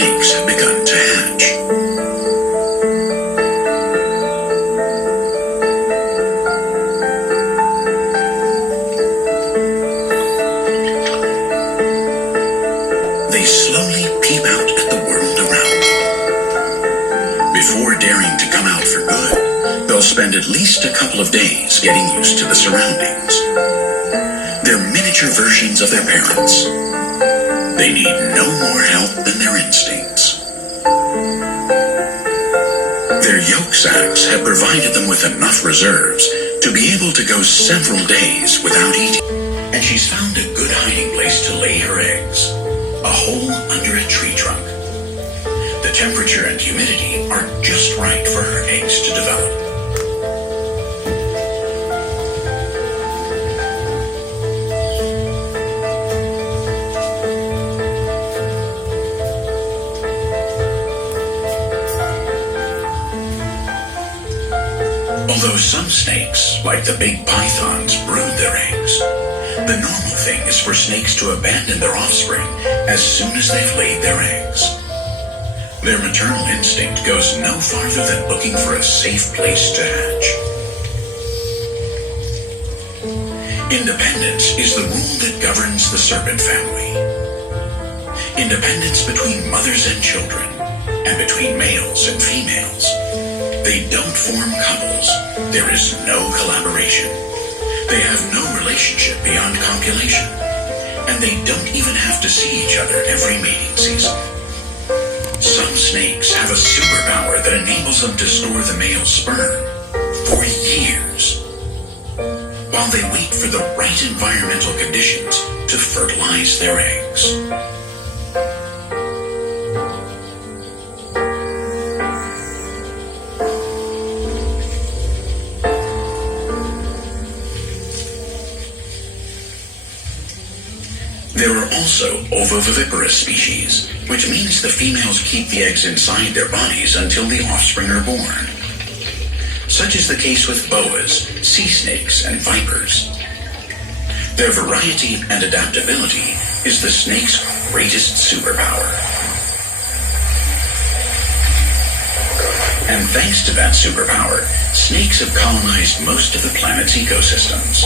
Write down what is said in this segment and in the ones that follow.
snakes have begun to hatch. They slowly peep out at the world around them. Before daring to come out for good, they'll spend at least a couple of days getting used to the surroundings. They're miniature versions of their parents. They need no more help than their instincts. Their yolk sacs have provided them with enough reserves to be able to go several days without eating. And she's found a good hiding place to lay her eggs. A hole under a tree trunk. The temperature and humidity are just right for her eggs to develop. Although some snakes, like the big pythons, brood their eggs, the normal thing is for snakes to abandon their offspring as soon as they've laid their eggs. Their maternal instinct goes no farther than looking for a safe place to hatch. Independence is the rule that governs the serpent family. Independence between mothers and children, and between males and females. They don't form couples. There is no collaboration. They have no relationship beyond copulation. And they don't even have to see each other every mating season. Some snakes have a superpower that enables them to store the male sperm for years, while they wait for the right environmental conditions to fertilize their eggs. There are also ovoviviparous species, which means the females keep the eggs inside their bodies until the offspring are born. Such is the case with boas, sea snakes, and vipers. Their variety and adaptability is the snake's greatest superpower. And thanks to that superpower, snakes have colonized most of the planet's ecosystems.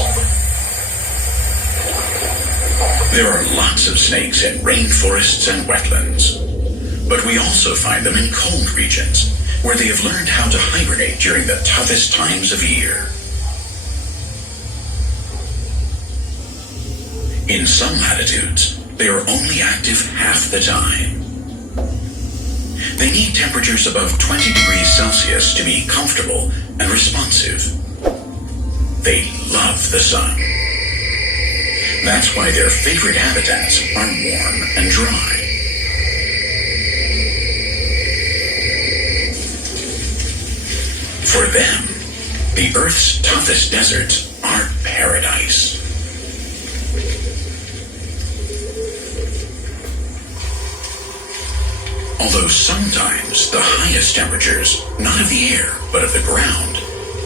There are lots of snakes in rainforests and wetlands, but we also find them in cold regions, where they have learned how to hibernate during the toughest times of year. In some latitudes, they are only active half the time. They need temperatures above 20 degrees Celsius to be comfortable and responsive. They love the sun. That's why their favorite habitats are warm and dry. For them, the Earth's toughest deserts are paradise. Although sometimes the highest temperatures, not of the air, but of the ground,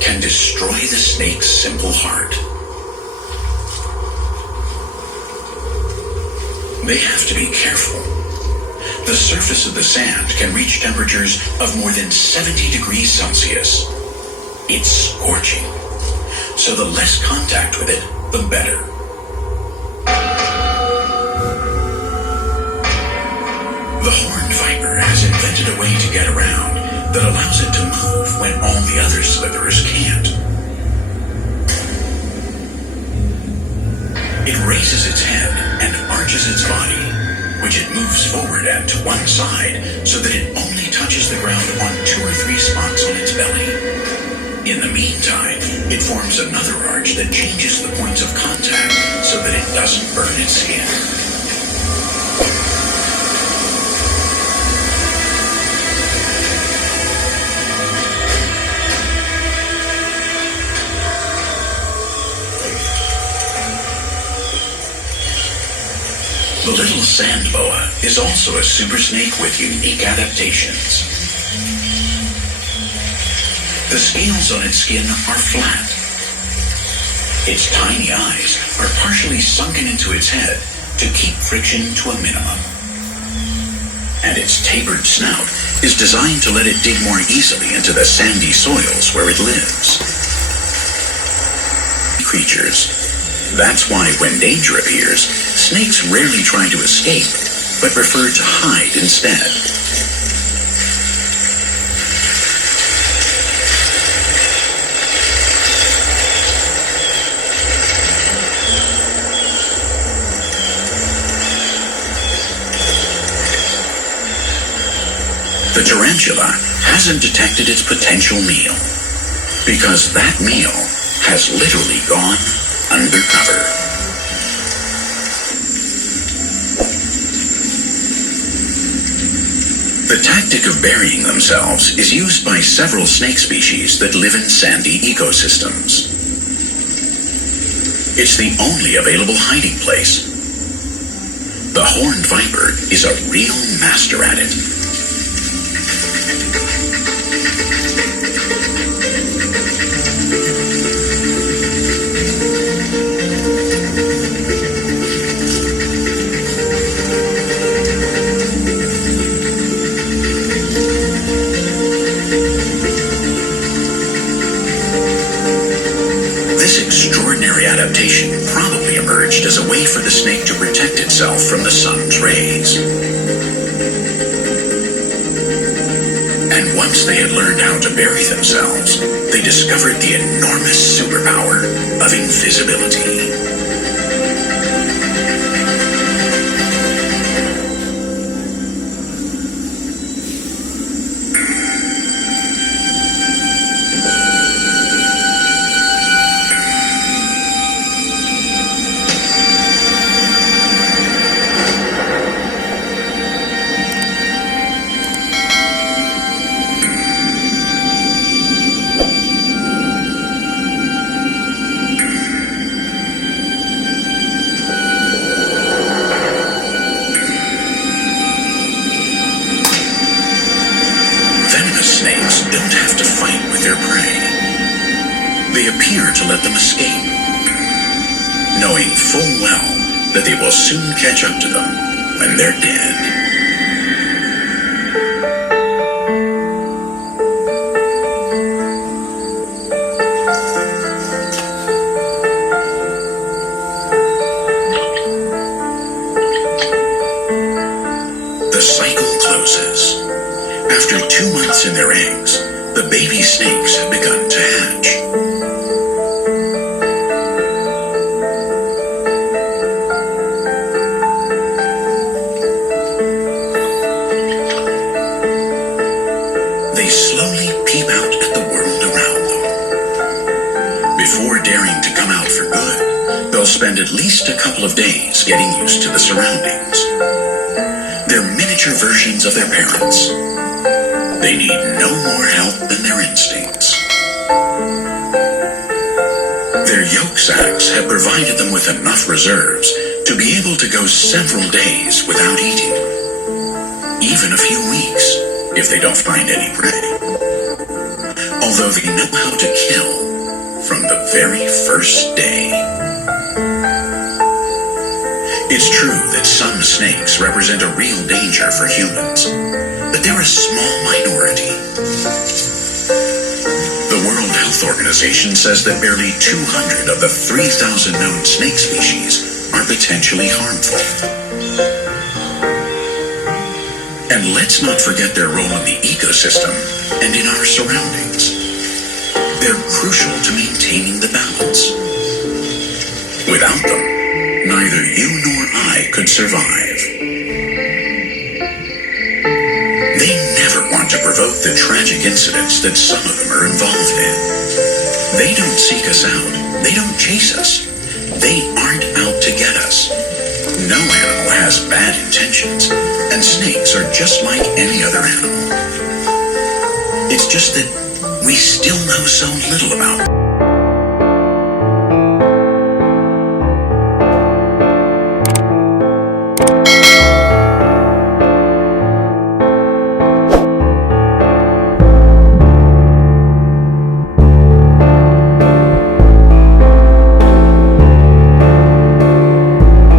can destroy the snake's simple heart. They have to be careful. The surface of the sand can reach temperatures of more than 70 degrees Celsius. It's scorching, so the less contact with it, the better. The horned viper has invented a way to get around that allows it to move when all the other slitherers can't. It raises its head and arches its body, which it moves forward and to one side so that it only touches the ground on 2 or 3 spots on its belly. In the meantime, it forms another arch that changes the points of contact so that it doesn't burn its skin. The little sand boa is also a super snake with unique adaptations. The scales on its skin are flat. Its tiny eyes are partially sunken into its head to keep friction to a minimum. and its tapered snout is designed to let it dig more easily into the sandy soils where it lives. Creatures. That's why when danger appears, snakes rarely try to escape, but prefer to hide instead. The tarantula hasn't detected its potential meal, because that meal has literally gone undercover. The tactic of burying themselves is used by several snake species that live in sandy ecosystems. It's the only available hiding place. The horned viper is a real master at it. This extraordinary adaptation probably emerged as a way for the snake to protect itself from the sun's rays. And once they had learned how to bury themselves, they discovered the enormous superpower of invisibility. Snakes don't have to fight with their prey. They appear to let them escape, knowing full well that they will soon catch up to them when they're dead. The cycle closes. After 2 months in their eggs, the baby snakes have begun to hatch. They slowly peep out at the world around them. Before daring to come out for good, they'll spend at least a couple of days getting used to the surroundings. They're miniature versions of their parents. They need no more help than their instincts. Their yolk sacs have provided them with enough reserves to be able to go several days without eating, even a few weeks if they don't find any prey. Although they know how to kill from the very first day. It's true that some snakes represent a real danger for humans, but they're a small minority. The World Health Organization says that barely 200 of the 3,000 known snake species are potentially harmful. And let's not forget their role in the ecosystem and in our surroundings. They're crucial to maintaining the balance. Without them, neither you nor I could survive. They never want to provoke the tragic incidents that some of them are involved in. They don't seek us out. They don't chase us. They aren't out to get us. No animal has bad intentions, and snakes are just like any other animal. It's just that we still know so little about them.